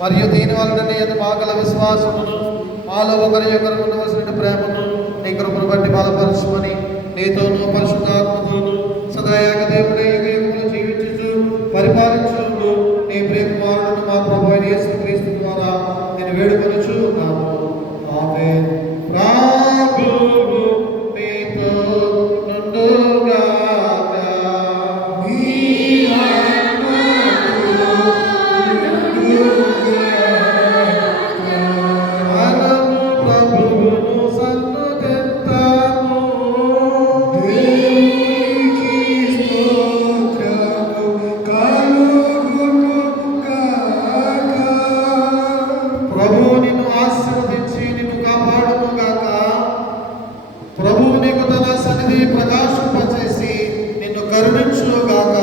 మరియు దీని వలన నీ మాగల విశ్వాసమును మాలో ఒకరి ఒకరు ఉండవలసిన ప్రేమను నీ కృపను బట్టి బలపరచుమని నీతోనూ పరిశుద్ధాత్మతోనూ సదా ఏకదేవుడే యుగయుగములు జీవించుచు పరిపాలించుచు నీ ప్రియకుమారుడు మా ప్రభువైన యేసుక్రీస్తు ద్వారా నేను వేడుకొనుచు ఉన్నాము. ఆమేన్. ప్రభువు నీతో నుండుగాక. ప్రభువు నీకు తన సన్నిధి ప్రకాశింపచేసి నిన్ను కరుణించుగాక.